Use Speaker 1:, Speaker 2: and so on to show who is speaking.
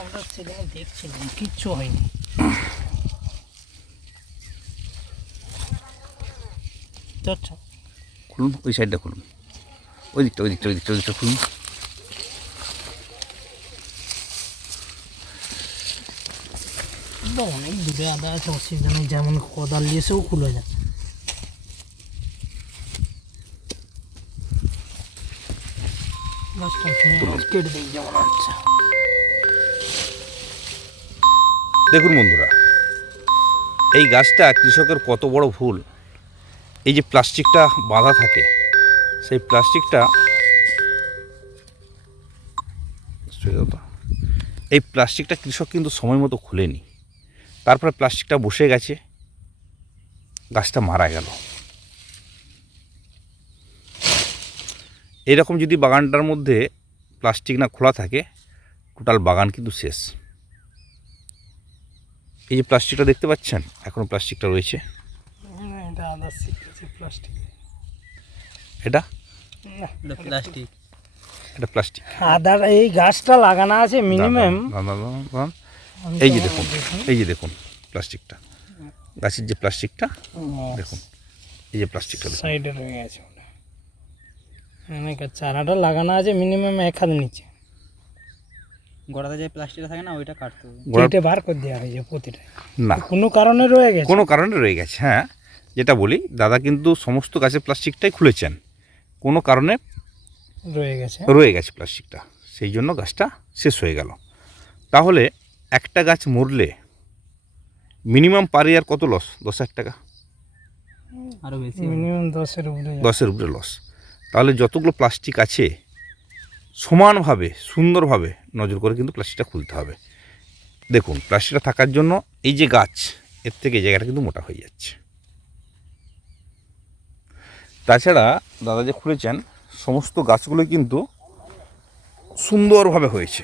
Speaker 1: আমরা সেদিনে দেখছিলাম কিচ্ছু হয়নি। যাচ্ছ
Speaker 2: খুলুন ওই সাইডটা খুলুন। ওই দিকটা ওই দিকটা ওই দিকটা ওই দিকটা খুলুন।
Speaker 1: অনেক দূরে আদা আছে অসুবিধা নেই যেমন কোদাল দিয়ে এসেও খুলে যায়। কেটে দিই যেমন আচ্ছা
Speaker 2: দেখুন বন্ধুরা, এই গাছটা কৃষকের কত বড় ভুল। এই যে প্লাস্টিকটা বাঁধা থাকে, সেই প্লাস্টিকটা। এই প্লাস্টিকটা কৃষক কিন্তু সময় মতো খুলেনি। তারপরে প্লাস্টিকটা বসে গেছে, গাছটা মারা গেল। এরকম যদি বাগানটার মধ্যে প্লাস্টিক না খোলা থাকে, টোটাল বাগান কিন্তু শেষ। এই যে প্লাস্টিকটা দেখতে পাচ্ছেন? এখনও প্লাস্টিকটা রয়েছে।
Speaker 1: এটা প্লাস্টিক
Speaker 2: এটা?
Speaker 3: প্লাস্টিক
Speaker 2: এটা প্লাস্টিক
Speaker 1: আদার এই গাছটা লাগানো আছে মিনিমাম।
Speaker 2: এই যে দেখুন এই যে দেখুন প্লাস্টিকটা গাছের যে প্লাস্টিকটা দেখুন এই যে প্লাস্টিকটা
Speaker 1: সাইডে রয়ে গেছে অনেক চারাটা লাগানো আছে মিনিমাম এক হাত নিচে।
Speaker 3: গোড়াতে যে প্লাস্টিকটা থাকে না ওইটা কাটতে হবে।
Speaker 1: বার করে দেওয়া হয়েছে প্রতিটা।
Speaker 2: না।
Speaker 1: কোনো কারণে রয়ে গেছে?
Speaker 2: কোনো কারণে রয়ে গেছে হ্যাঁ। যেটা বলি দাদা কিন্তু সমস্ত গাছের প্লাস্টিকটাই খুলেছেন। কোনো কারণে
Speaker 1: রয়ে গেছে।
Speaker 2: রয়ে গেছে প্লাস্টিকটা। সেই জন্য গাছটা শেষ হয়ে গেল। তাহলে একটা গাছ মরলে মিনিমাম পার ইয়ার কত লস দশ হাজার টাকা?
Speaker 3: আরও বেশি
Speaker 1: মিনিমাম দশের উপরে
Speaker 2: দশের উপরে লস তাহলে যতগুলো প্লাস্টিক আছে সমানভাবে, সুন্দরভাবে নজর করে কিন্তু প্লাস্টিকটা খুলতে হবে। দেখুন, প্লাস্টিকটা থাকার জন্য এই যে গাছ, এর থেকে জায়গাটা কিন্তু মোটা হয়ে যাচ্ছে। তাছাড়া দাদা যে খুলেছেন, সমস্ত গাছগুলো কিন্তু সুন্দরভাবে হয়েছে।